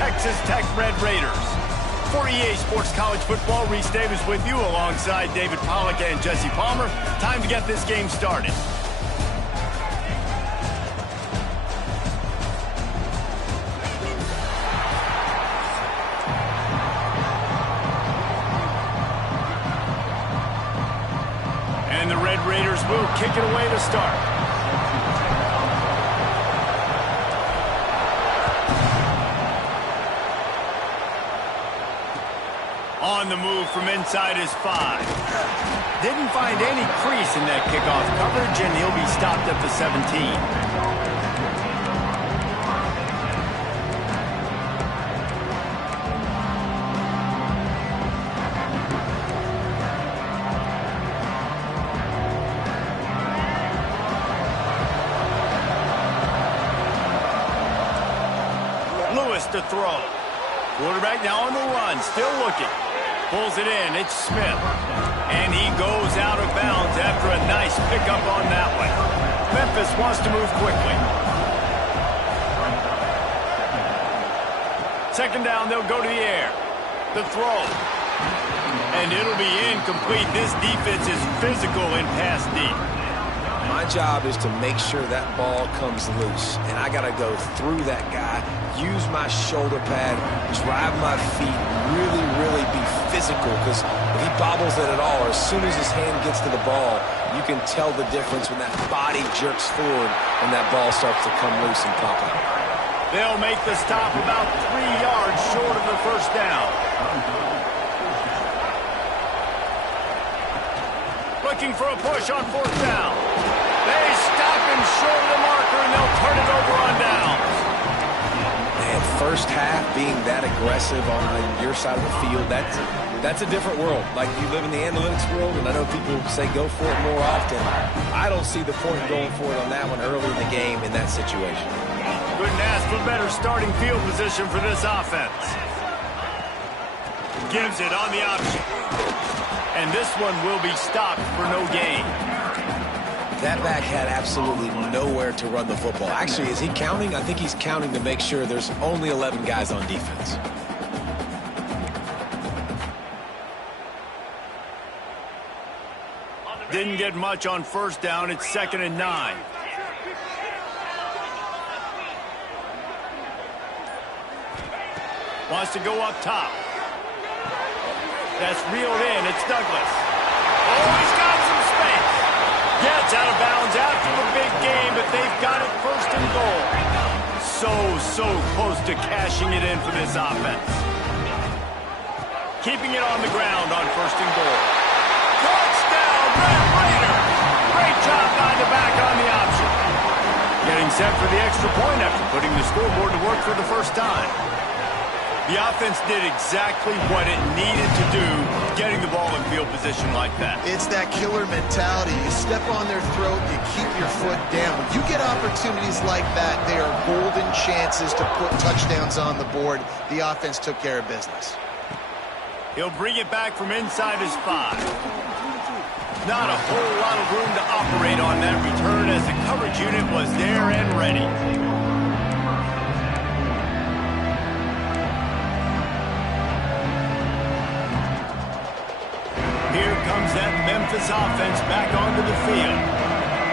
Texas Tech Red Raiders. For EA Sports College Football, Reese Davis with you alongside David Pollack and Jesse Palmer. Time to get this game started. And the Red Raiders will kick it away to start. On the move from inside his 5. Didn't find any crease in that kickoff coverage, and he'll be stopped at the 17. Lewis to throw. Quarterback now on the run, still looking. Pulls it in, it's Smith. And he goes out of bounds after a nice pickup on that one. Memphis wants to move quickly. Second down, they'll go to the air. The throw. And it'll be incomplete. This defense is physical in pass deep. My job is to make sure that ball comes loose. And I got to go through that guy, use my shoulder pad, drive my feet, really be physical. Because if he bobbles it at all, or as soon as his hand gets to the ball, you can tell the difference when that body jerks forward and that ball starts to come loose and pop out. They'll make the stop about 3 yards short of the first down. Looking for a push on fourth down. They stop him short of the marker, and they'll turn it over on downs. Man, first half being that aggressive on your side of the field, that's a different world. Like, you live in the analytics world, and I know people say go for it more often. I don't see the point going for it on that one early in the game in that situation. Couldn't ask for better starting field position for this offense. Gives it on the option. And this one will be stopped for no gain. That back had absolutely nowhere to run the football. Actually, is he counting? I think he's counting to make sure there's only 11 guys on defense. Didn't get much on first down. It's 2nd and 9. Wants to go up top. That's reeled in. It's Douglas. Oh, he's got some space. Gets out of bounds after the big game, but they've got it 1st and goal. So close to cashing it in for this offense. Keeping it on the ground on 1st and goal. Touchdown, Red Raiders! Great job by the back on the option. Getting set for the extra point after putting the scoreboard to work for the first time. The offense did exactly what it needed to do, getting the ball in field position like that. It's that killer mentality. You step on their throat, you keep your foot down. When you get opportunities like that, they are golden chances to put touchdowns on the board. The offense took care of business. He'll bring it back from inside his 5. Not a whole lot of room to operate on that return as the coverage unit was there and ready. Here comes that Memphis offense back onto the field.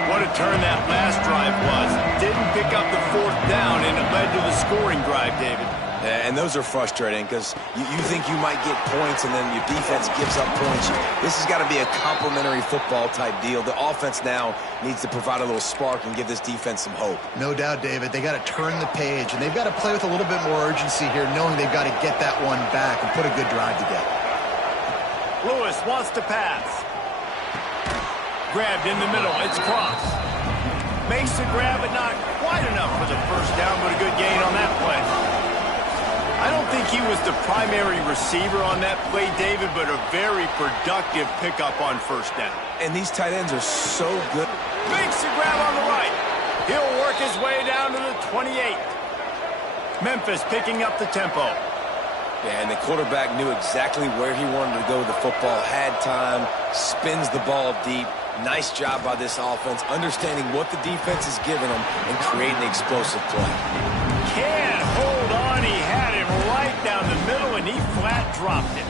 What a turn that last drive was. Didn't pick up the 4th down, and it led to the scoring drive, David. Yeah, and those are frustrating because you think you might get points and then your defense gives up points. This has got to be a complimentary football type deal. The offense now needs to provide a little spark and give this defense some hope. No doubt, David. They got to turn the page, and they've got to play with a little bit more urgency here, knowing they've got to get that one back and put a good drive together. Lewis wants to pass. Grabbed in the middle. It's Cross. Makes the grab, but not quite enough for the first down, but a good gain on that play. I don't think he was the primary receiver on that play, David, but a very productive pickup on first down. And these tight ends are so good. Makes the grab on the right. He'll work his way down to the 28. Memphis picking up the tempo. Yeah, and the quarterback knew exactly where he wanted to go with the football, had time, spins the ball deep. Nice job by this offense, understanding what the defense is giving them and creating the explosive play. Can't hold on. He had him dropped it.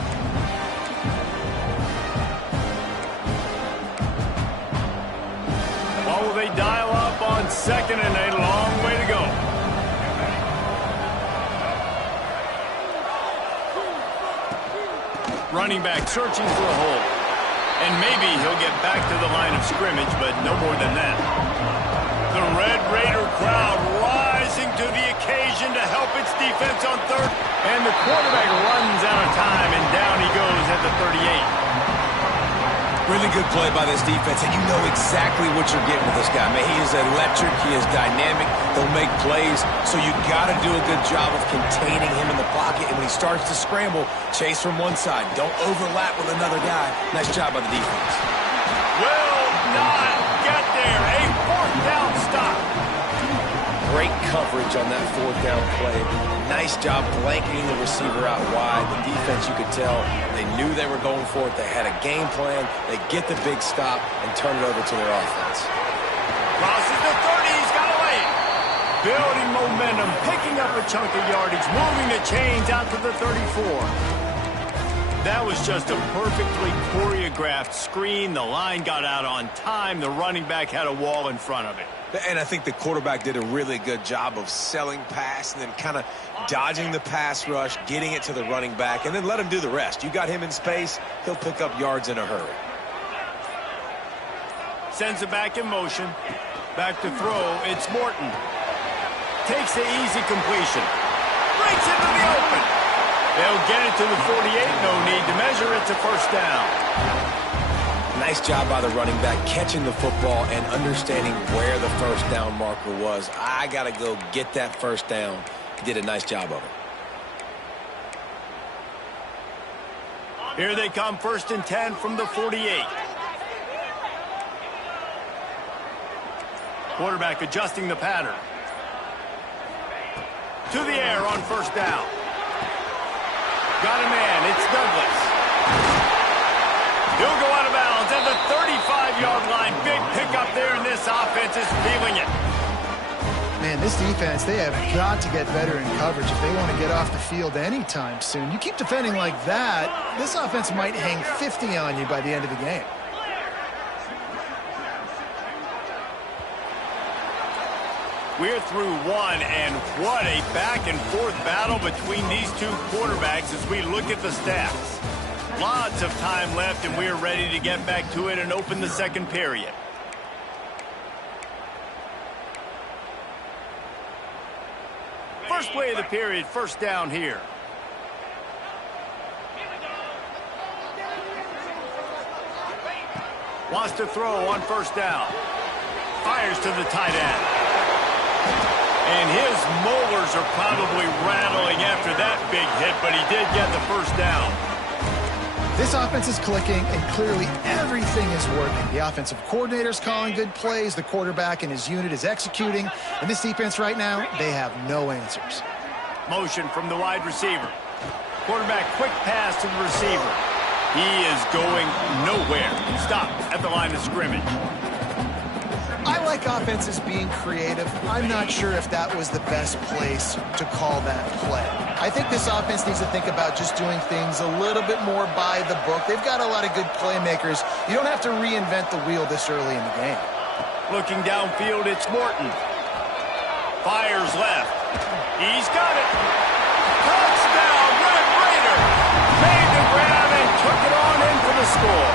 What will they dial up on 2nd and a long way to go? Running back searching for a hole. And maybe he'll get back to the line of scrimmage, but no more than that. The Red Raider crowd rising to the occasion to help its defense on 3rd. And the quarterback runs out of time, and down he goes at the 38. Really good play by this defense, and you know exactly what you're getting with this guy. Man, he is electric. He is dynamic. He'll make plays, so you got to do a good job of containing him in the pocket. And when he starts to scramble, chase from one side. Don't overlap with another guy. Nice job by the defense. Will not get there. A 4th down stop. Great coverage on that 4th down play. Nice job blanketing the receiver out wide. The defense, you could tell, they knew they were going for it. They had a game plan. They get the big stop and turn it over to their offense. Crosses the 30. He's got away. Building momentum, picking up a chunk of yardage, moving the chains out to the 34. That was just a perfectly choreographed screen. The line got out on time. The running back had a wall in front of it. And I think the quarterback did a really good job of selling pass and then kind of dodging the pass rush, getting it to the running back, and then let him do the rest. You got him in space, he'll pick up yards in a hurry. Sends it back in motion. Back to throw. It's Morton. Takes the easy completion. Breaks into the open. They'll get it to the 48. No need to measure it to 1st down. Nice job by the running back catching the football and understanding where the 1st down marker was. I got to go get that 1st down. He did a nice job of it. Here they come, 1st and 10 from the 48. Quarterback adjusting the pattern. To the air on 1st down. Got a man. It's Douglas. He'll go out of bounds at the 35-yard line. Big pickup there, and this offense is feeling it. Man, this defense, they have got to get better in coverage if they want to get off the field anytime soon. You keep defending like that, this offense might hang 50 on you by the end of the game. We're through one, and what a back-and-forth battle between these two quarterbacks as we look at the stats. Lots of time left, and we're ready to get back to it and open the 2nd period. First play of the period, 1st down here. Wants to throw on 1st down. Fires to the tight end. And his molars are probably rattling after that big hit, but he did get the 1st down. This offense is clicking, and clearly everything is working. The offensive coordinator's calling good plays. The quarterback and his unit is executing. And this defense right now, they have no answers. Motion from the wide receiver. Quarterback quick pass to the receiver. He is going nowhere. Stopped at the line of scrimmage. I like offenses being creative. I'm not sure if that was the best place to call that play. I think this offense needs to think about just doing things a little bit more by the book. They've got a lot of good playmakers. You don't have to reinvent the wheel this early in the game. Looking downfield, it's Morton. Fires left. He's got it. Touchdown, Red Raider. Made the grab and took it on in for the score.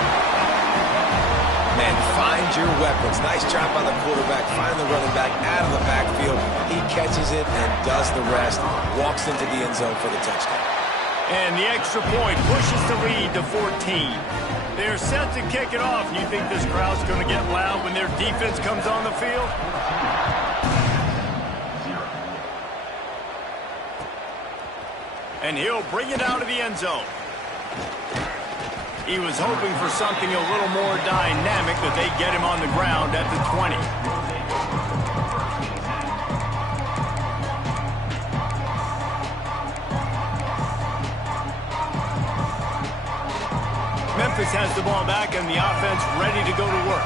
Man, find your weapons. Nice job by the quarterback. Find the running back out of the backfield. He catches it and does the rest. Walks into the end zone for the touchdown. And the extra point pushes the lead to 14. They're set to kick it off. You think this crowd's going to get loud when their defense comes on the field? And he'll bring it out of the end zone. He was hoping for something a little more dynamic, but they get him on the ground at the 20. Memphis has the ball back and the offense ready to go to work.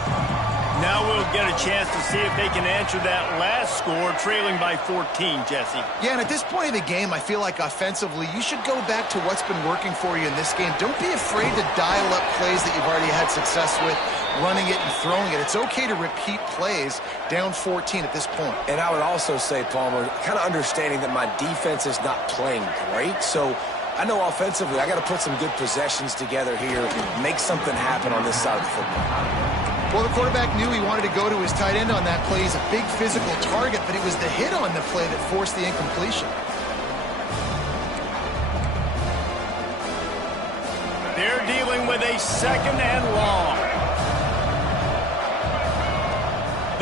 Now we'll get a chance to see if they can answer that last score, trailing by 14, Jesse. Yeah, and at this point of the game, I feel like offensively, you should go back to what's been working for you in this game. Don't be afraid to dial up plays that you've already had success with, running it and throwing it. It's okay to repeat plays down 14 at this point. And I would also say, Palmer, kind of understanding that my defense is not playing great, so I know offensively I got to put some good possessions together here, make something happen on this side of the football. Well, the quarterback knew he wanted to go to his tight end on that play. He's a big physical target, but it was the hit on the play that forced the incompletion. They're dealing with a second and long.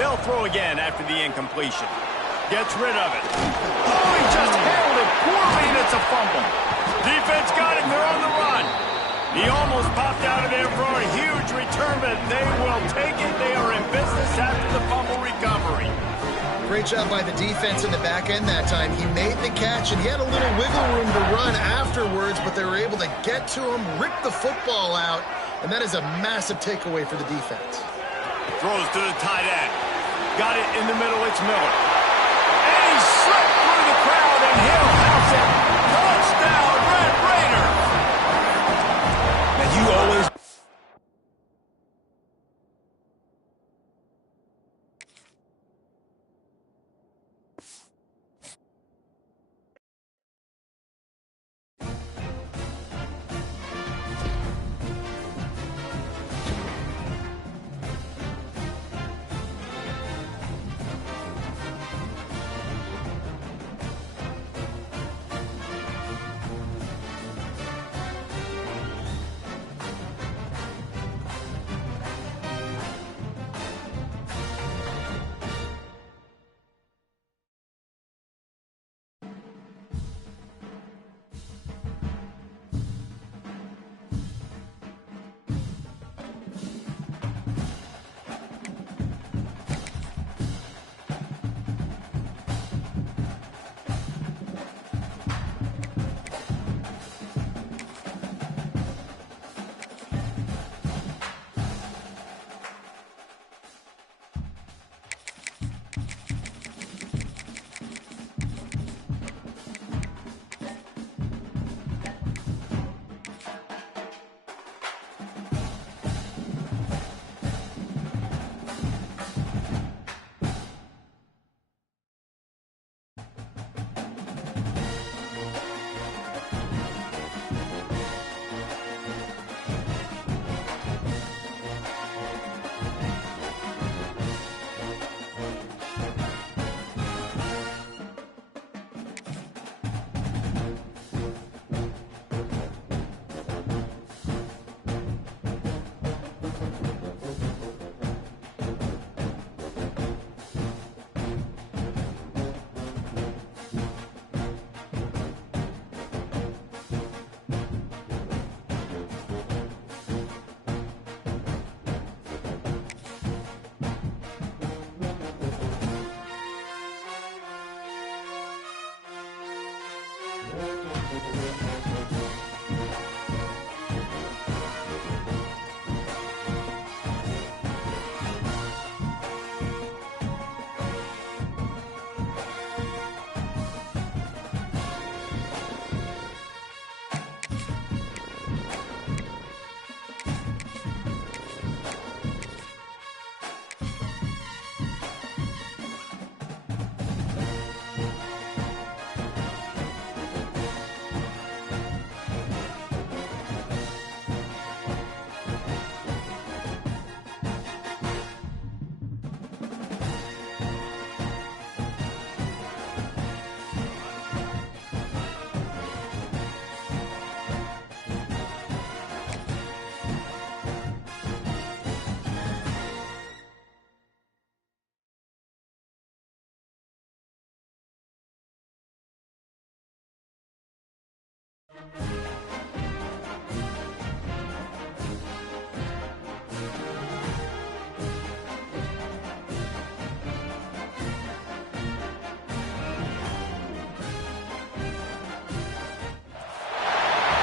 They'll throw again after the incompletion. Gets rid of it. Oh, he just handled it poorly, and it's a fumble. Defense got him. They're on the run. He almost popped out of there for a huge return, but they will take it. They are in business after the fumble recovery. Great job by the defense in the back end that time. He made the catch, and he had a little wiggle room to run afterwards, but they were able to get to him, rip the football out, and that is a massive takeaway for the defense. Throws to the tight end. Got it in the middle. It's Miller. And he slipped through the crowd, and Hill house it. Touchdown, Red Raiders. You always...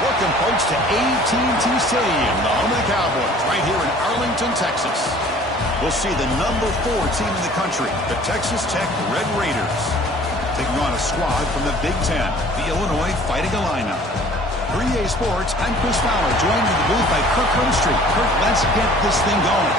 Welcome, folks, to AT&T Stadium, the home of the Cowboys, right here in Arlington, Texas. We'll see the number 4 team in the country, the Texas Tech Red Raiders, taking on a squad from the Big Ten, the Illinois Fighting Illini. For EA Sports, I'm Chris Fowler, joined in the booth by Kirk Hermstreet. Kirk, let's get this thing going.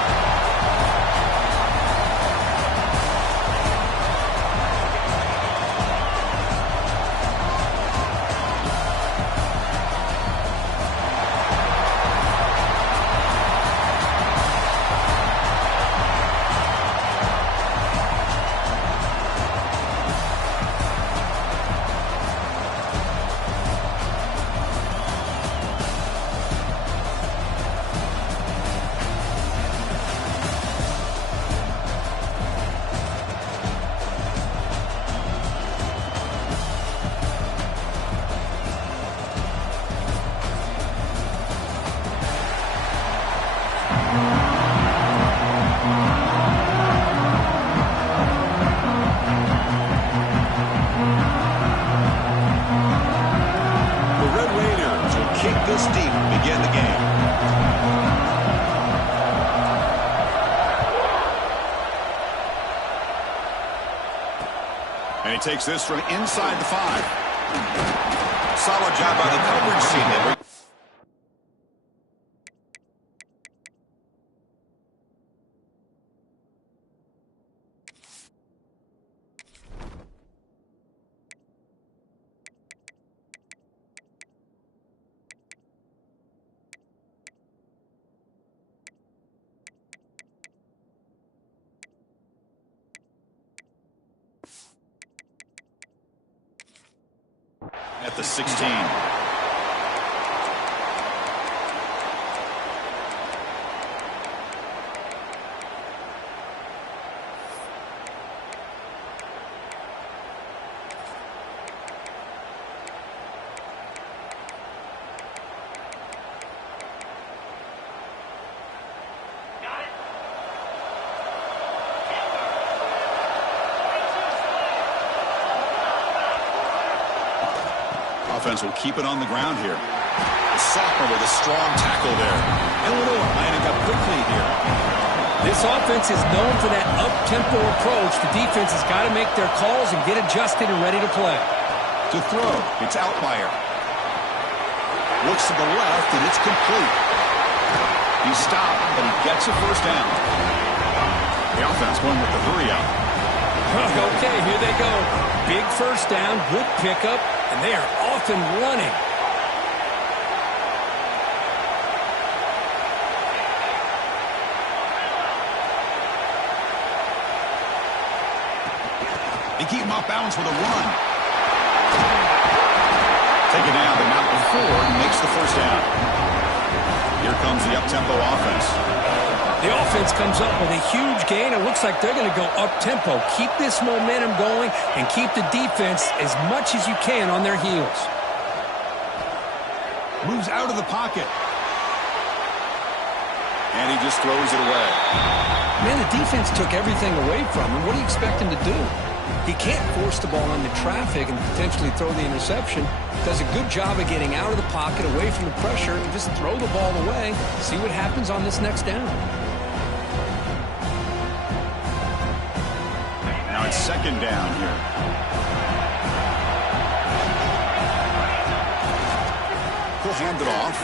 And he takes this from inside the 5. Solid job by the coverage team there. At the 16. Offense will keep it on the ground here. The sophomore with a strong tackle there. Illinois lining up quickly here. This offense is known for that up-tempo approach. The defense has got to make their calls and get adjusted and ready to play. To throw, it's Outlier. Looks to the left, and it's complete. He's stopped, but he gets a first down. The offense going with the hurry up. Okay, here they go. Big first down, good pickup, and they are off and running. They keep him off balance with a run. Take it down, but not before he makes the first down. Here comes the up-tempo offense. The offense comes up with a huge gain. It looks like they're going to go up-tempo. Keep this momentum going and keep the defense as much as you can on their heels. Moves out of the pocket. And he just throws it away. Man, the defense took everything away from him. What do you expect him to do? He can't force the ball into traffic and potentially throw the interception. Does a good job of getting out of the pocket, away from the pressure, and just throw the ball away. See what happens on this next down. Now it's second down here. He'll hand it off.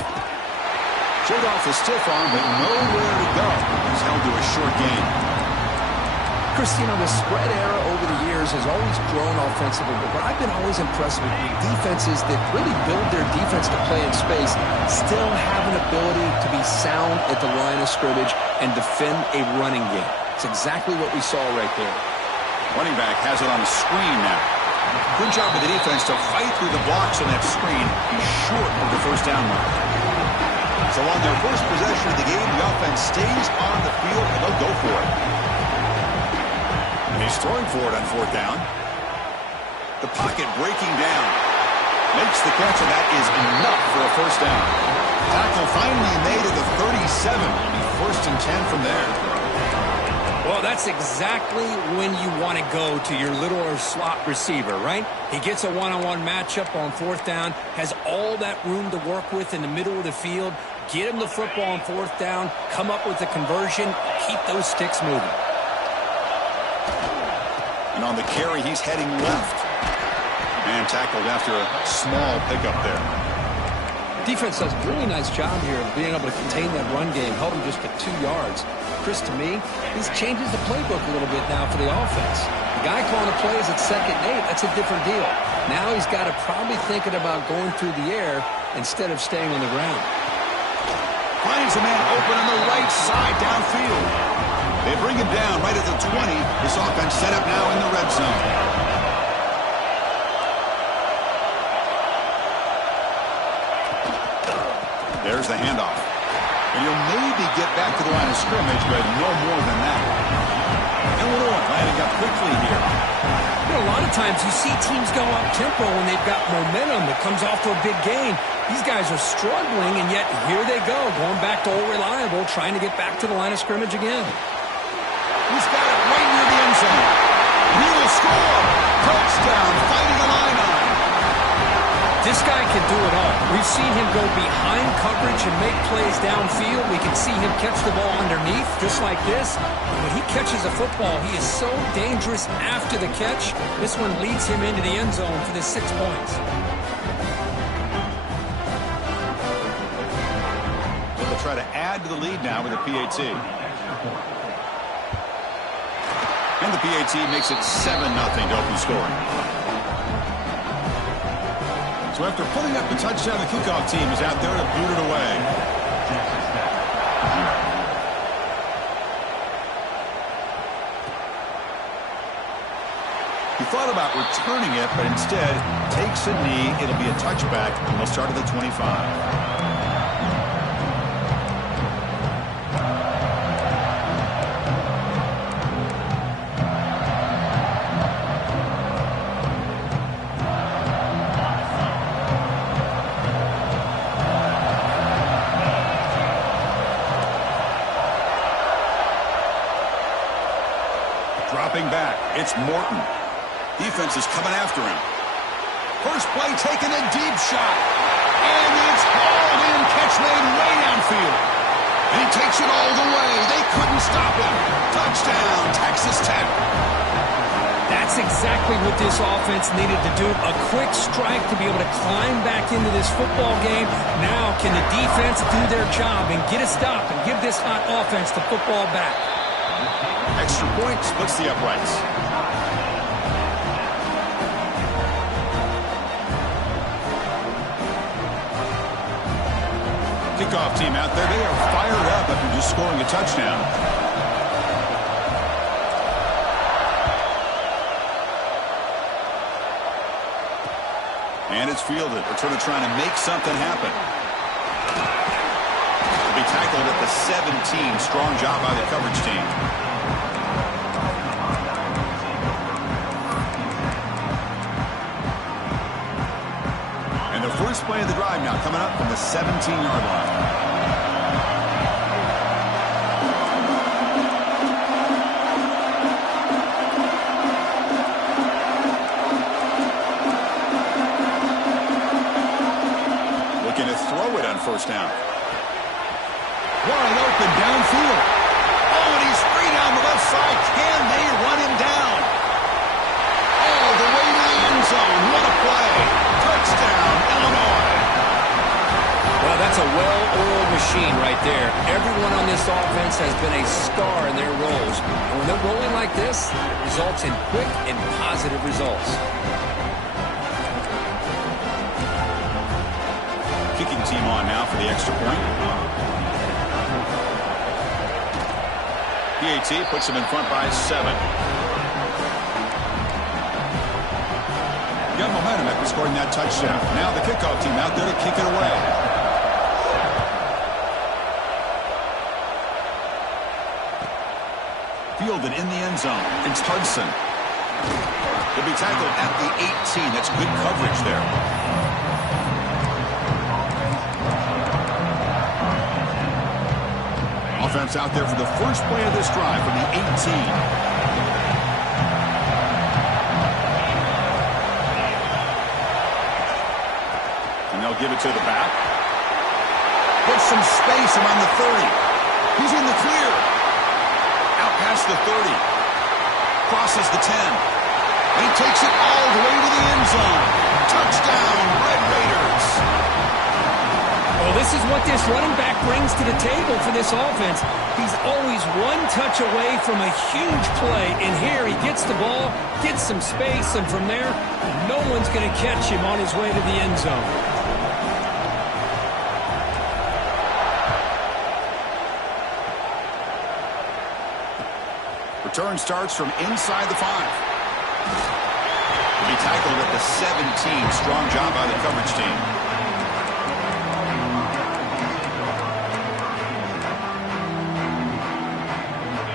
Showed off the stiff arm, but nowhere to go. He's held to a short gain. Chris, you know, the spread era over the years has always grown offensively, but I've been always impressed with defenses that really build their defense to play in space, still have an ability to be sound at the line of scrimmage and defend a running game. It's exactly what we saw right there. Running back has it on a screen now. Good job of the defense to fight through the blocks on that screen. He's short of the first down mark. So on their first possession of the game, the offense stays on the field and they'll go for it. And he's throwing for it on fourth down. The pocket breaking down. Makes the catch, and that is enough for a first down. Tackle finally made at the 37. It'll be 1st and 10 from there. Well, that's exactly when you want to go to your little slot receiver, right? He gets a one-on-one matchup on fourth down, has all that room to work with in the middle of the field. Get him the football on fourth down, come up with a conversion, keep those sticks moving. And on the carry, he's heading left. And tackled after a small pickup there. Defense does a really nice job here of being able to contain that run game, held him just to 2 yards. Chris, to me, this changes the playbook a little bit now for the offense. The guy calling the plays at 2nd and 8, that's a different deal. Now he's got to probably thinking about going through the air instead of staying on the ground. Finds a man open on the right side downfield. They bring him down right at the 20. This offense set up now in the red zone. There's the handoff. And he'll maybe get back to the line of scrimmage, but no more than that. Illinois lining up quickly here. You know, a lot of times you see teams go up-tempo when they've got momentum that comes off to a big gain. These guys are struggling, and yet here they go, going back to old reliable, trying to get back to the line of scrimmage again. He's got it right near the end zone. He will score. Touchdown, fighting a line on. This guy can do it all. We've seen him go behind coverage and make plays downfield. We can see him catch the ball underneath, just like this. And when he catches a football, he is so dangerous after the catch. This one leads him into the end zone for the 6 points. They'll try to add to the lead now with a PAT. And the PAT makes it 7-0 to open scoring. So after putting up the touchdown, the kickoff team is out there to boot it away. He thought about returning it, but instead takes a knee. It'll be a touchback, and they'll start at the 25. Back. It's Morton. Defense is coming after him. First play taken, a deep shot. And it's hauled in. Catch made way downfield. And he takes it all the way. They couldn't stop him. Touchdown, Texas Tech. That's exactly what this offense needed to do. A quick strike to be able to climb back into this football game. Now can the defense do their job and get a stop and give this hot offense the football back? Extra point splits the uprights. Kickoff team out there. They are fired up after just scoring a touchdown. And it's fielded. They're trying to make something happen. Be tackled at the 17. Strong job by the coverage team. And the first play of the drive now coming up from the 17-yard line. Looking to throw it on first down. Wide open downfield. Oh, and he's free down the left side. Can they run him down? All the way to the end zone. What a play. Touchdown, Illinois. Well, that's a well-oiled machine right there. Everyone on this offense has been a star in their roles. And when they're rolling like this, it results in quick and positive results. Kicking team on now for the extra point. PAT puts them in front by 7. Got momentum after scoring that touchdown. Now the kickoff team out there to kick it away. Fielded in the end zone. It's Hudson. He'll be tackled at the 18. That's good coverage there. Offense out there for the first play of this drive from the 18. And they'll give it to the back. Gets some space around the 30. He's in the clear. Out past the 30. Crosses the 10. And he takes it all the way to the end zone. Touchdown, Red Raiders. Well, this is what this running back brings to the table for this offense. He's always one touch away from a huge play. And here he gets the ball, gets some space, and from there, no one's going to catch him on his way to the end zone. Return starts from inside the 5. He tackled at the 17. Strong job by the coverage team.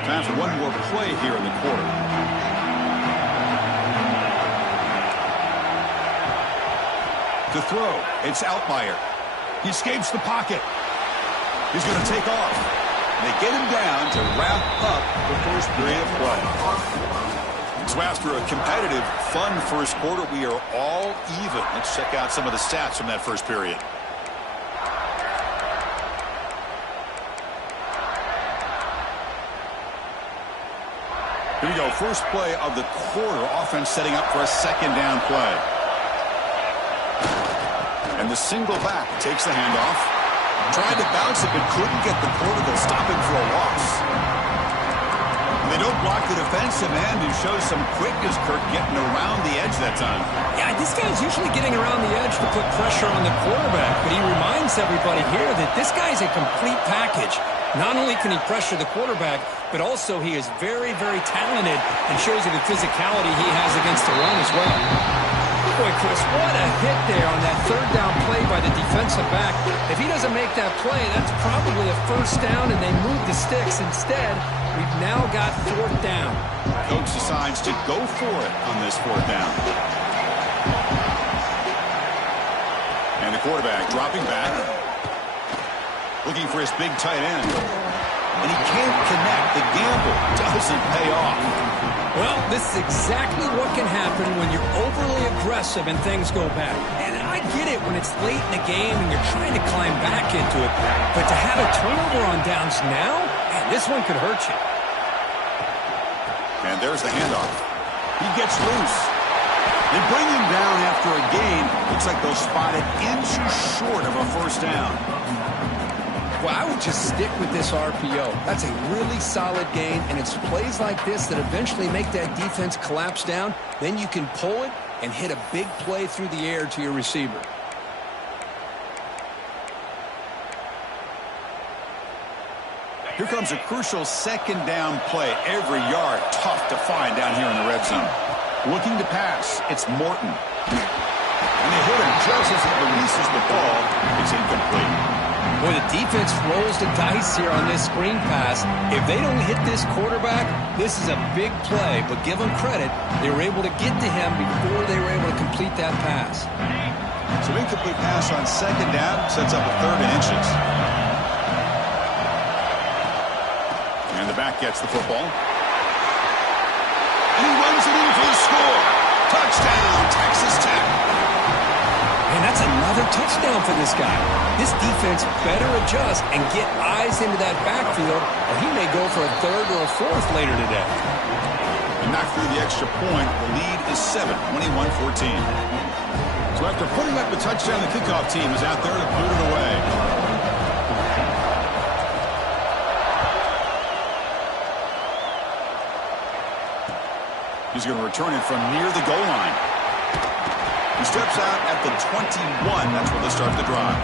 Time for one more play here in the quarter. To throw, it's Altmaier. He escapes the pocket. He's going to take off. They get him down to wrap up the first period of play. So after a competitive, fun first quarter, we are all even. Let's check out some of the stats from that first period. Here we go. First play of the quarter. Offense setting up for a second down play. And the single back takes the handoff. Tried to bounce it, but couldn't get the quarter to stop him for a loss. And they don't block the defensive end, who shows some quickness, Kirk, getting around the edge that time. Yeah, this guy's usually getting around the edge to put pressure on the quarterback, but he reminds everybody here that this guy's a complete package. Not only can he pressure the quarterback, but also he is very, very talented and shows you the physicality he has against the run as well. Boy, Chris, what a hit there on that third down play by the defensive back. If he doesn't make that play, that's probably a first down, and they move the sticks. Instead, we've now got fourth down. Coach decides to go for it on this fourth down. And the quarterback dropping back, looking for his big tight end. And he can't connect. The gamble doesn't pay off. Well, this is exactly what can happen when you're overly aggressive and things go bad. And I get it when it's late in the game and you're trying to climb back into it. But to have a turnover on downs now, man, this one could hurt you. And there's the handoff. He gets loose. They bring him down after a gain. Looks like they'll spot it inches short of a first down. Well, I would just stick with this RPO. That's a really solid gain, and it's plays like this that eventually make that defense collapse down. Then you can pull it and hit a big play through the air to your receiver. Here comes a crucial second down play. Every yard tough to find down here in the red zone. Looking to pass, it's Morton. And they hit him just as he releases the ball. It's incomplete. Boy, the defense rolls the dice here on this screen pass. If they don't hit this quarterback, this is a big play. But give them credit, they were able to get to him before they were able to complete that pass. So incomplete pass on second down sets up a third and inches. And the back gets the football. And he runs it in for the score. Touchdown, Texas Tech. And that's another touchdown for this guy. This defense better adjust and get eyes into that backfield, or he may go for a third or a fourth later today. And knocked through the extra point. The lead is 7, 21-14. So after putting up the touchdown, the kickoff team is out there to boot it away. He's going to return it from near the goal line. He steps out at the 21. That's where they start the drive.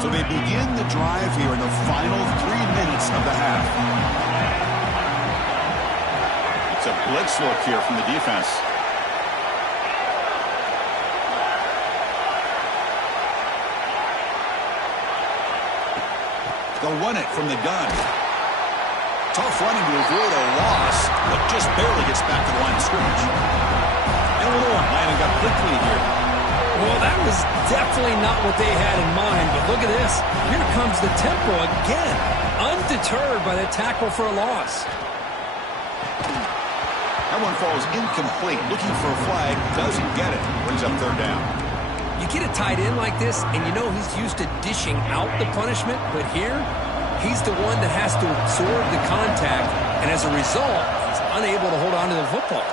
So they begin the drive here in the final 3 minutes of the half. It's a blitz look here from the defense. They'll run it from the gun. Tough running to avoid a loss, but just barely gets back to the line of scrimmage. Illinois lining up quickly here. Well, that was definitely not what they had in mind, but look at this. Here comes the tempo again, undeterred by the tackle for a loss. That one falls incomplete. Looking for a flag. Doesn't get it. Brings up third down. You get a tight end like this, and you know he's used to dishing out the punishment, but here, he's the one that has to absorb the contact, and as a result, he's unable to hold on to the football.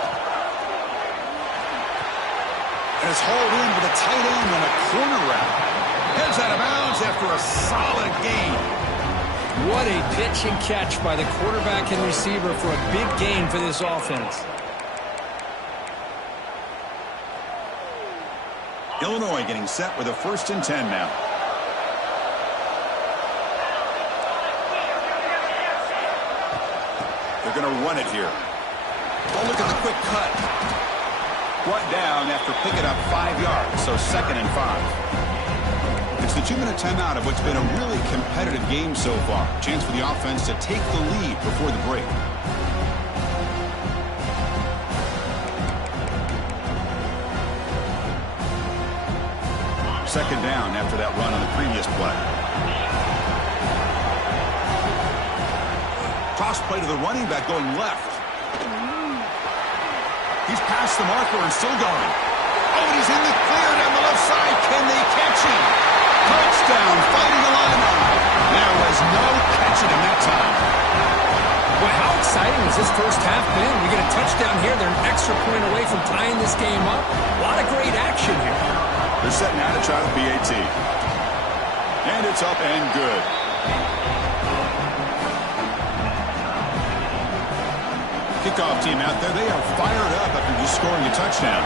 And it's hauled in with a tight end on a corner route. Heads out of bounds after a solid gain. What a pitch and catch by the quarterback and receiver for a big gain for this offense. Illinois getting set with a 1st and 10 now. They're going to run it here. Oh, look at the quick cut. Brought down after picking up 5 yards, so 2nd and 5. It's the 2-minute timeout of what's been a really competitive game so far. Chance for the offense to take the lead before the break. Second down after that run on the previous play. Toss play to the running back going left. He's past the marker and still going. Oh, and he's in the clear down the left side. Can they catch him? Touchdown, fighting the lineman. There was no catching him that time. Well, how exciting has this first half been? We get a touchdown here. They're an extra point away from tying this game up. A lot of great action here. They're setting out to try the PAT. And it's up and good. Kickoff team out there. They are fired up after just scoring a touchdown.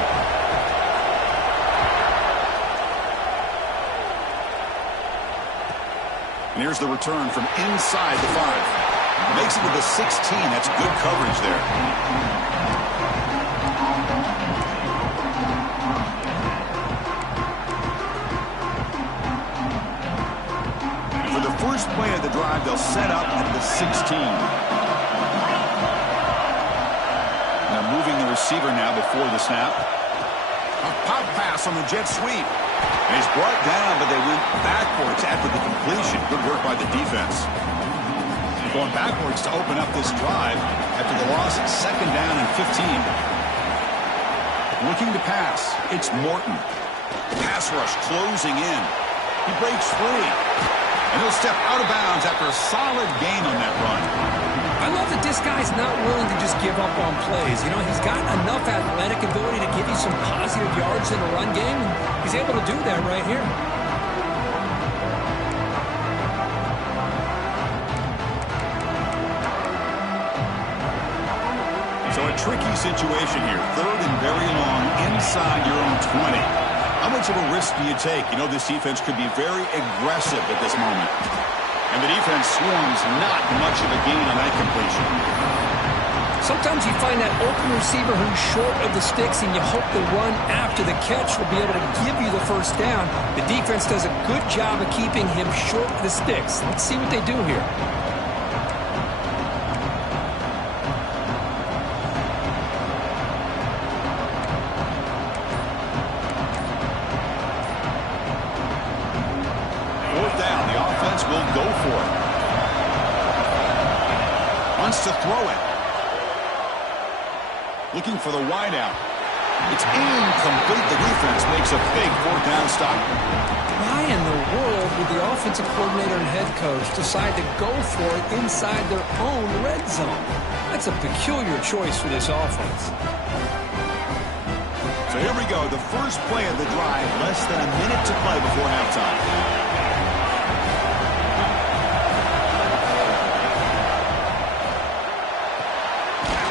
And here's the return from inside the 5. Makes it to the 16. That's good coverage there. First play of the drive, they'll set up at the 16. Now moving the receiver now before the snap. A pop pass on the jet sweep. And he's brought down, but they went backwards after the completion. Good work by the defense. Going backwards to open up this drive after the loss at 2nd down and 15. Looking to pass. It's Morton. Pass rush closing in. He breaks free. And he'll step out of bounds after a solid gain on that run. I love that this guy's not willing to just give up on plays. You know, he's got enough athletic ability to give you some positive yards in a run game, and he's able to do that right here. So a tricky situation here. 3rd and very long inside your own 20. How much of a risk do you take? You know, this defense could be very aggressive at this moment. And the defense swarms not much of a gain on that completion. Sometimes you find that open receiver who's short of the sticks, and you hope the run after the catch will be able to give you the first down. The defense does a good job of keeping him short of the sticks. Let's see what they do here. To throw it. Looking for the wideout. It's incomplete. The defense makes a big 4th down stop. Why in the world would the offensive coordinator and head coach decide to go for it inside their own red zone? That's a peculiar choice for this offense. So here we go. The first play of the drive. Less than a minute to play before halftime.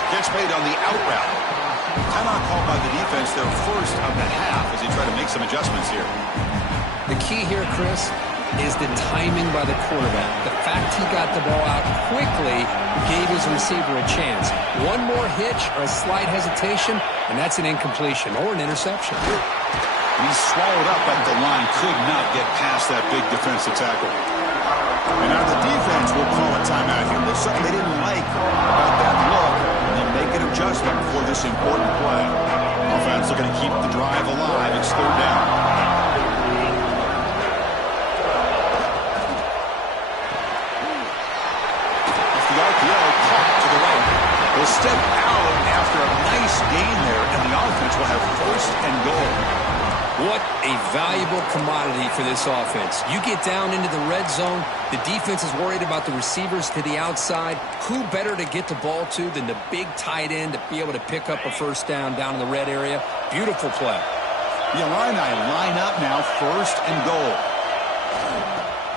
Catch made on the out route. Timeout called by the defense, their first of the half as they try to make some adjustments here. The key here, Chris, is the timing by the quarterback. The fact he got the ball out quickly gave his receiver a chance. One more hitch or a slight hesitation, and that's an incompletion or an interception. He's swallowed up at the line, could not get past that big defensive tackle. And now the defense will call a timeout here. There's something they didn't like about that look. Make an adjustment for this important play. Offense looking to keep the drive alive. It's 3rd down. Off the RPO, caught to the right. They'll will step out after a nice gain there, and the offense will have first and goal. What a valuable commodity for this offense. You get down into the red zone, the defense is worried about the receivers to the outside. Who better to get the ball to than the big tight end to be able to pick up a first down in the red area? Beautiful play. The Illini line up now, first and goal.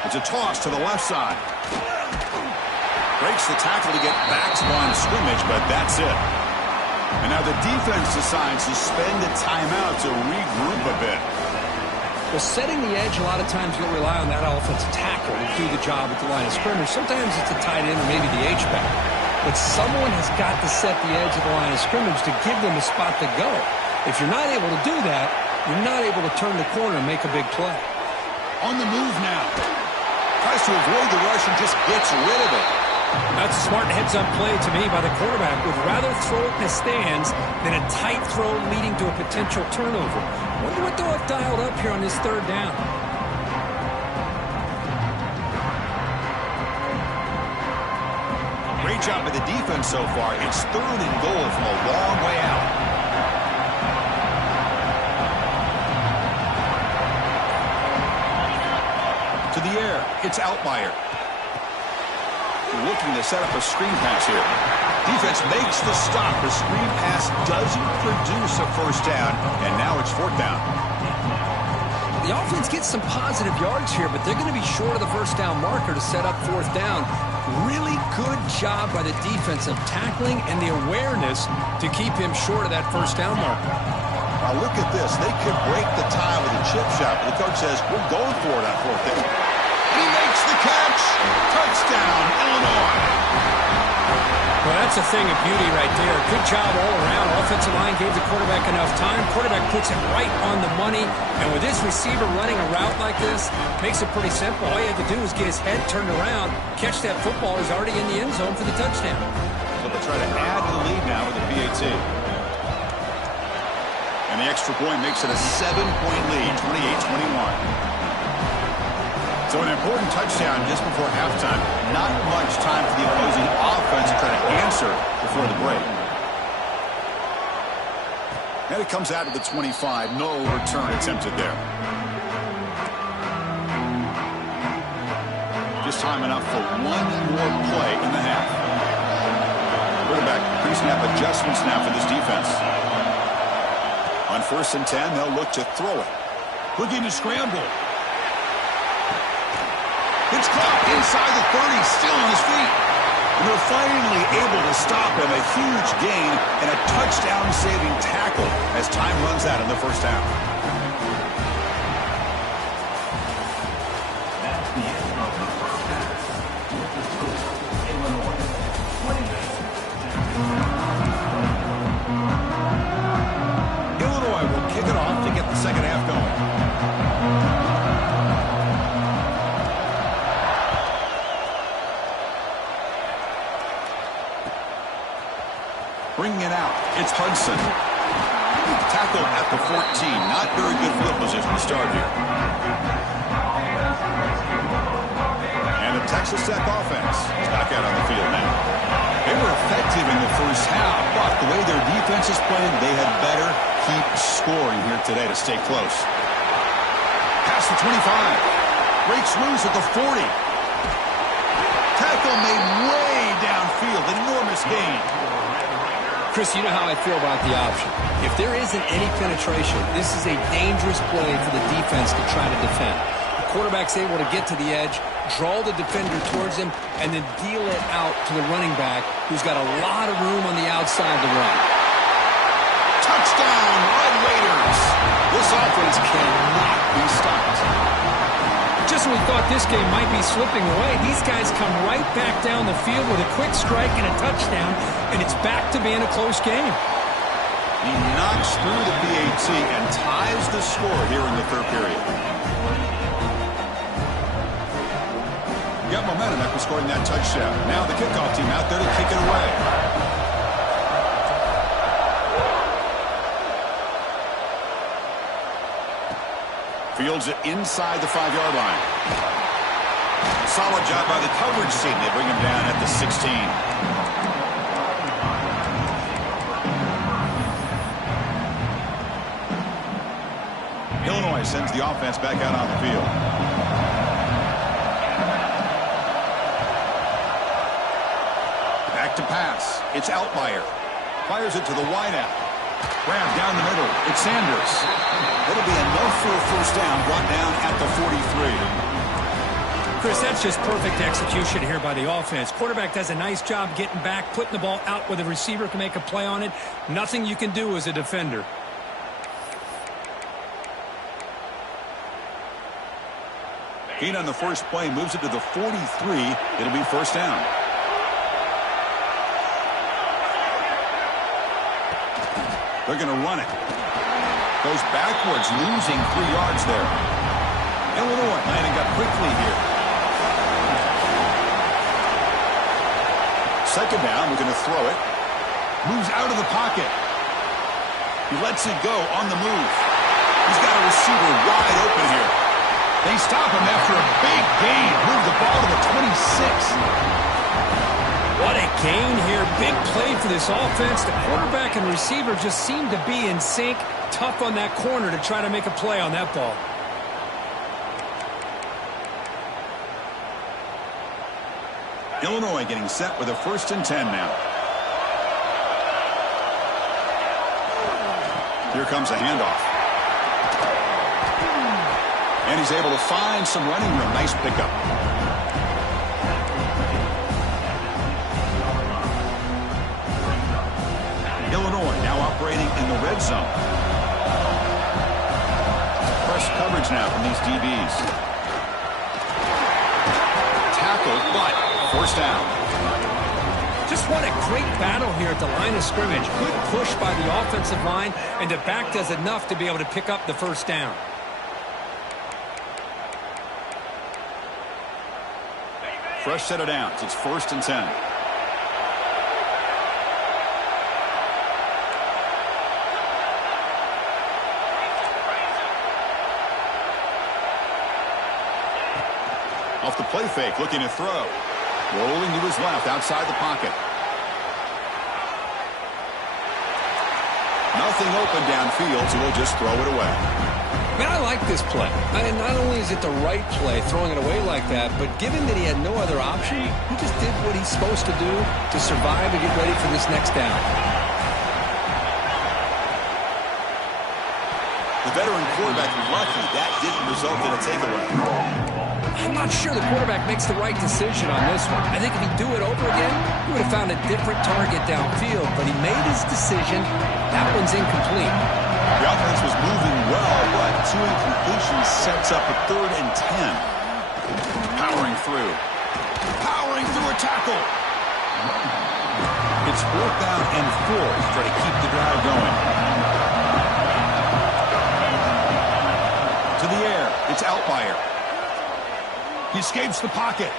It's a toss to the left side. Breaks the tackle to get back to line of scrimmage, but that's it. And now the defense decides to spend a timeout to regroup a bit. Well, setting the edge, a lot of times you'll rely on that offensive tackle to do the job at the line of scrimmage. Sometimes it's a tight end or maybe the H-back. But someone has got to set the edge of the line of scrimmage to give them a spot to go. If you're not able to do that, you're not able to turn the corner and make a big play. On the move now. Tries to avoid the rush and just gets rid of it. That's a smart heads-up play to me by the quarterback. Would rather throw it in the stands than a tight throw leading to a potential turnover. Wonder what they'll have dialed up here on this third down. Great job by the defense so far. It's third and goal from a long way out. To the air, it's Altmaier. Looking to set up a screen pass here. Defense makes the stop. The screen pass doesn't produce a first down, and now it's fourth down. The offense gets some positive yards here, but they're going to be short of the first down marker to set up fourth down. Really good job by the defense of tackling and the awareness to keep him short of that first down marker. Now look at this. They could break the tie with a chip shot, but the coach says, we're going for it on fourth down. He makes the catch. Touchdown, Illinois. Well, that's a thing of beauty right there. Good job all around. Offensive line gave the quarterback enough time. Quarterback puts it right on the money. And with this receiver running a route like this, makes it pretty simple. All you have to do is get his head turned around, catch that football. He's already in the end zone for the touchdown. So they'll try to add to the lead now with the PAT. And the extra point makes it a 7-point lead, 28-21. So an important touchdown just before halftime. Not much time for the opposing offense to try to answer before the break. And it comes out of the 25. No return attempted there. Just time enough for one more play in the half. Quarterback pre-snap adjustments now for this defense. On 1st and 10, they'll look to throw it. Looking to scramble. It's caught inside the 30, still on his feet. And they're finally able to stop him. A huge gain and a touchdown-saving tackle as time runs out in the first half. Illinois will kick it off to get the second half going. Bringing it out, it's Hudson. Tackle at the 14. Not very good field position to start here. And the Texas Tech offense is back out on the field now. They were effective in the first half, but the way their defense is playing, they had better keep scoring here today to stay close. Past the 25. Breaks loose at the 40. Tackle made way downfield. Enormous gain. Chris, you know how I feel about the option. If there isn't any penetration, this is a dangerous play for the defense to try to defend. The quarterback's able to get to the edge, draw the defender towards him, and then deal it out to the running back, who's got a lot of room on the outside to run. Touchdown, Red Raiders. This offense cannot be stopped. Just when we thought this game might be slipping away, these guys come right back down the field with a quick strike and a touchdown, and it's back to being a close game. He knocks through the PAT and ties the score here in the third period. Got momentum after scoring that touchdown. Now the kickoff team out there to kick it away. Fields it inside the 5-yard line. Solid job by the coverage team. They bring him down at the 16. Illinois sends the offense back out on the field. Back to pass. It's Altmaier. Fires it to the wideout. Grab down the middle. It's Sanders. It'll be enough for a first down, brought down at the 43. Chris, that's just perfect execution here by the offense. Quarterback does a nice job getting back, putting the ball out where the receiver can make a play on it. Nothing you can do as a defender. Gain on the first play moves it to the 43. It'll be first down. They're going to run it. Goes backwards, losing 3 yards there. Illinois landing up quickly here. Second down, we're going to throw it. Moves out of the pocket. He lets it go on the move. He's got a receiver wide open here. They stop him after a big gain. Move the ball to the 26. What a gain here. Big play for this offense. The quarterback and receiver just seem to be in sync. Tough on that corner to try to make a play on that ball. Illinois getting set with a 1st and 10 now. Here comes a handoff. And he's able to find some running room. Nice pickup. Illinois now operating in the red zone. Press coverage now from these DBs. Tackle, but first down. Just what a great battle here at the line of scrimmage. Good push by the offensive line, and the back does enough to be able to pick up the first down. Fresh set of downs. It's 1st and 10. Off the play fake, looking to throw. Rolling to his left, outside the pocket. Nothing open downfield, so he'll just throw it away. Man, I like this play. I mean, not only is it the right play, throwing it away like that, but given that he had no other option, he just did what he's supposed to do to survive and get ready for this next down. The veteran quarterback lucky that didn't result in a takeaway. I'm not sure the quarterback makes the right decision on this one. I think if he'd do it over again, he would have found a different target downfield, but he made his decision. That one's incomplete. The offense was moving well, but 2 incompletions sets up a 3rd and 10. Powering through a tackle. It's 4th down and 4 to try to keep the drive going. To the air, it's Altmaier. He escapes the pocket.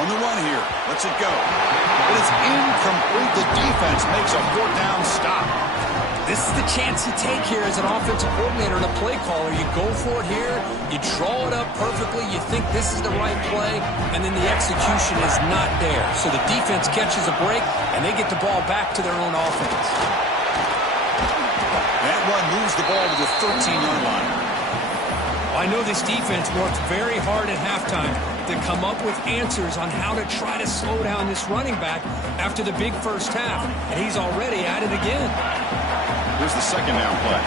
On the run here. Lets it go. But it's incomplete. The defense makes a 4th down stop. This is the chance you take here as an offensive coordinator and a play caller. You go for it here. You draw it up perfectly. You think this is the right play, and then the execution is not there. So the defense catches a break, and they get the ball back to their own offense. That one moves the ball to the 13-yard line. I know this defense worked very hard at halftime to come up with answers on how to try to slow down this running back after the big first half, and he's already at it again. Here's the 2nd down play.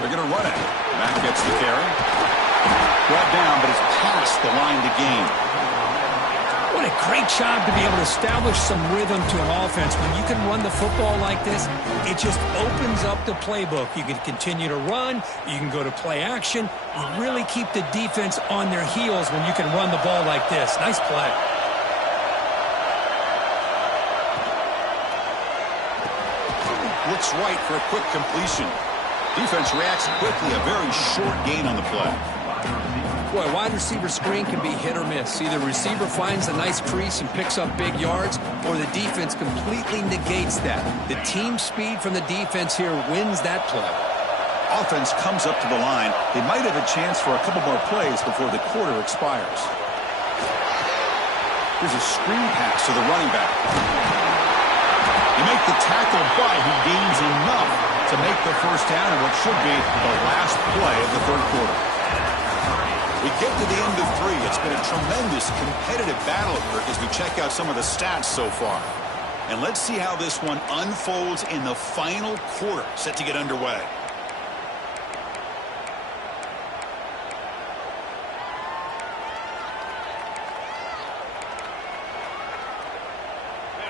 They're going to run it. Mack gets the carry. Brought down, but it's past the line to gain. What a great job to be able to establish some rhythm to an offense. When you can run the football like this, it just opens up the playbook. You can continue to run. You can go to play action. You really keep the defense on their heels when you can run the ball like this. Nice play. Looks right for a quick completion. Defense reacts quickly. A very short gain on the play. Boy, wide receiver screen can be hit or miss. Either receiver finds a nice crease and picks up big yards, or the defense completely negates that. The team speed from the defense here wins that play. Offense comes up to the line. They might have a chance for a couple more plays before the quarter expires. Here's a screen pass to the running back. You make the tackle, but he gains enough to make the first down in what should be the last play of the third quarter. We get to the end of 3. It's been a tremendous competitive battle as we check out some of the stats so far. And let's see how this one unfolds in the final quarter, set to get underway.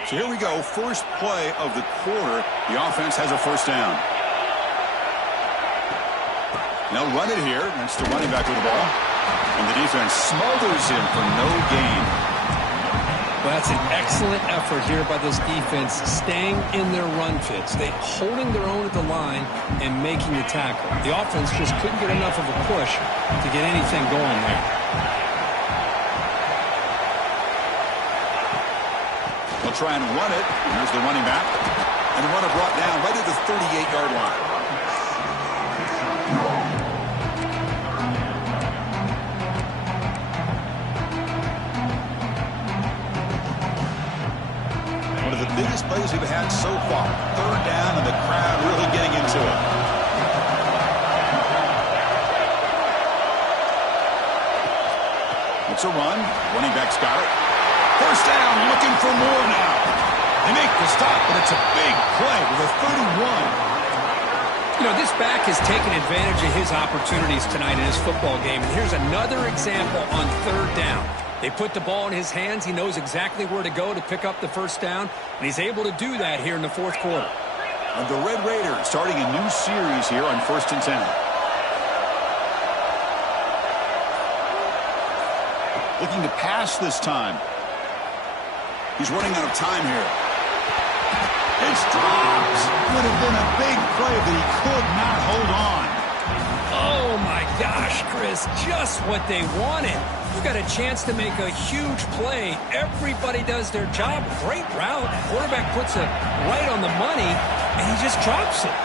So here we go, first play of the quarter. The offense has a first down. Now run it here. That's the running back with the ball. And the defense smothers him for no gain. Well, that's an excellent effort here by this defense, staying in their run fits. They holding their own at the line and making the tackle. The offense just couldn't get enough of a push to get anything going there. They'll try and run it. Here's the running back. And the runner brought down right at the 38-yard line. One of the biggest plays we've had so far. Third down and the crowd really getting into it. It's a run. Running back's got it. First down, looking for more now. They make the stop, but it's a big play with a 31. You know, this back has taken advantage of his opportunities tonight in his football game. And here's another example on third down. They put the ball in his hands. He knows exactly where to go to pick up the first down. And he's able to do that here in the fourth quarter. And the Red Raiders starting a new series here on 1st and 10. Looking to pass this time. He's running out of time here. It's dropped. Would have been a big play, but he could not hold on. Oh, my gosh, Chris, just what they wanted. You got a chance to make a huge play. Everybody does their job. Great route. Quarterback puts it right on the money, and he just drops it.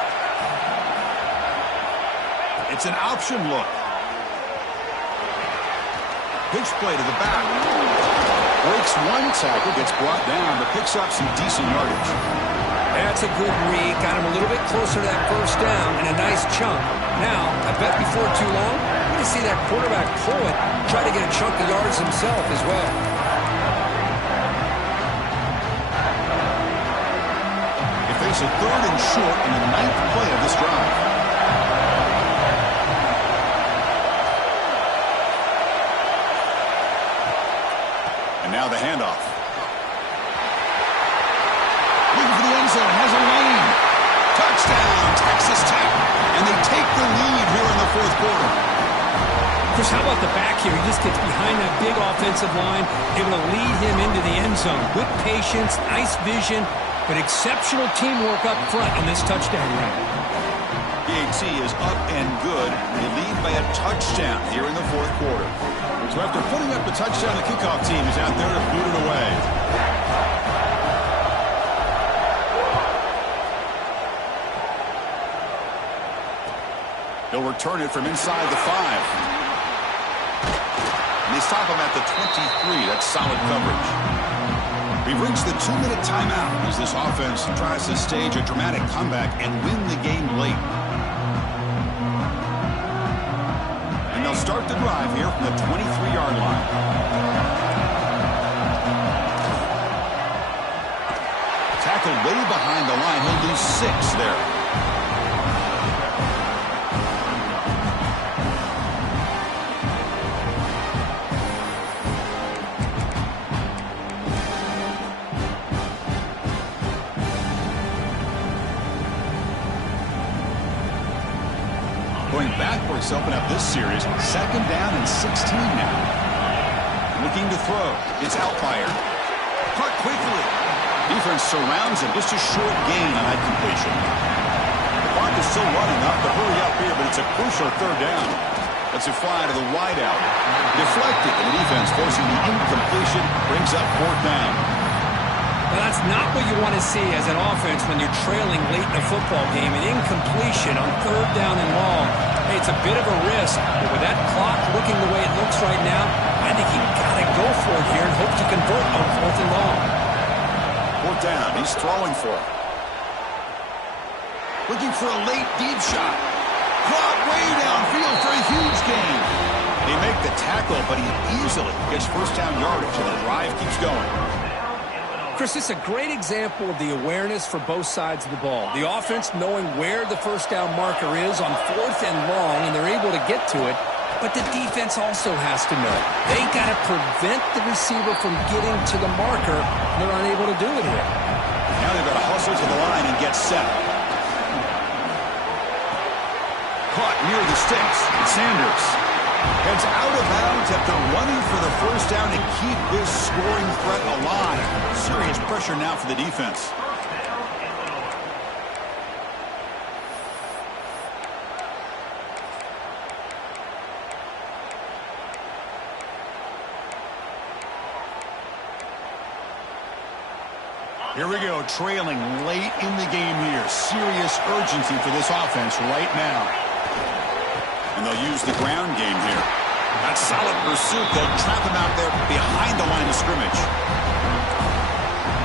It's an option look. Pitch play to the back. Breaks one tackle, gets brought down, but picks up some decent yardage. That's a good read. Got him a little bit closer to that first down and a nice chunk. Now, I bet before too long, we're going to see that quarterback pull it, try to get a chunk of yards himself as well. They face a 3rd and short in the 9th play of this drive. And now the handoff. Looking for the end zone, has a lane. Touchdown, Texas Tech. And they take the lead here in the fourth quarter. Chris, how about the back here? He just gets behind that big offensive line, able to lead him into the end zone. Good patience, nice vision, but exceptional teamwork up front on this touchdown run. PAT is up and good. They lead by a touchdown here in the fourth quarter. So after putting up the touchdown, the kickoff team is out there to boot it away. They'll return it from inside the 5. And they stop him at the 23. That's solid coverage. We've reached the 2-minute timeout as this offense tries to stage a dramatic comeback and win the game late. And they'll start the drive here from the 23-yard line. Tackled way behind the line. He'll lose 6 there. Going backwards to open up this series. 2nd down and 16 now. Looking to throw. It's Outlier. Caught quickly. Defense surrounds him. Just a short gain on that completion. The clock is still running. Not to hurry up here, but it's a crucial 3rd down. Let's it fly to the wideout. Deflected, and the defense forcing the incompletion. Brings up 4th down. Well, that's not what you want to see as an offense when you're trailing late in a football game. An incompletion on 3rd down and long. Hey, it's a bit of a risk, but with that clock looking the way it looks right now, I think you've got to go for for it here and hope to convert on 4th and long. 4th down. He's throwing for it. Looking for a late deep shot. Brought way downfield for a huge gain. They make the tackle, but he easily gets first down yardage, and the drive keeps going. Chris, this is a great example of the awareness for both sides of the ball. The offense knowing where the first down marker is on 4th and long, and they're able to get to it. But the defense also has to know. They got to prevent the receiver from getting to the marker. They're unable to do it here. Now they've got to hustle to the line and get set. Caught near the sticks. Sanders heads out of bounds after running for the first down to keep this scoring threat alive. Serious pressure now for the defense. Here we go, trailing late in the game here. Serious urgency for this offense right now. And they'll use the ground game here. That's solid pursuit. They'll trap him out there behind the line of scrimmage.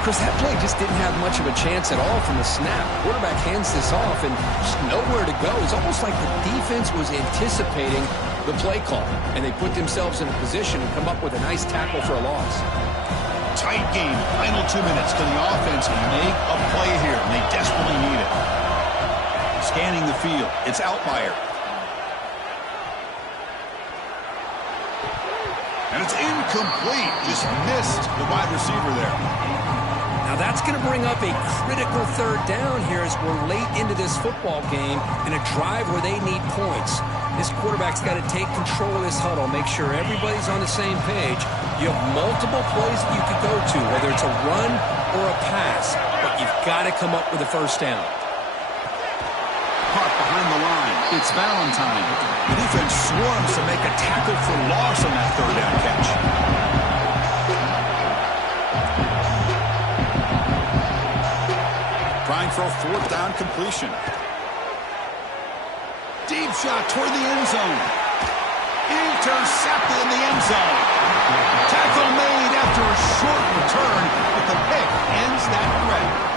Chris, that play just didn't have much of a chance at all from the snap. Quarterback hands this off and just nowhere to go. It's almost like the defense was anticipating the play call, and they put themselves in a position to come up with a nice tackle for a loss. Tight game. Final 2 minutes. Can the offense make a play here? And they desperately need it. Scanning the field. It's Altmaier. And it's incomplete. Just missed the wide receiver there. Now that's going to bring up a critical 3rd down here as we're late into this football game in a drive where they need points. This quarterback's got to take control of this huddle, make sure everybody's on the same page. You have multiple plays that you could go to, whether it's a run or a pass, but you've got to come up with a first down. Caught behind the line. It's Valentine. The defense swarms to make a tackle for loss on that 3rd down catch. Trying for a 4th down completion. Deep shot toward the end zone. Intercepted in the end zone. Tackle made after a short return, but the pick ends that threat.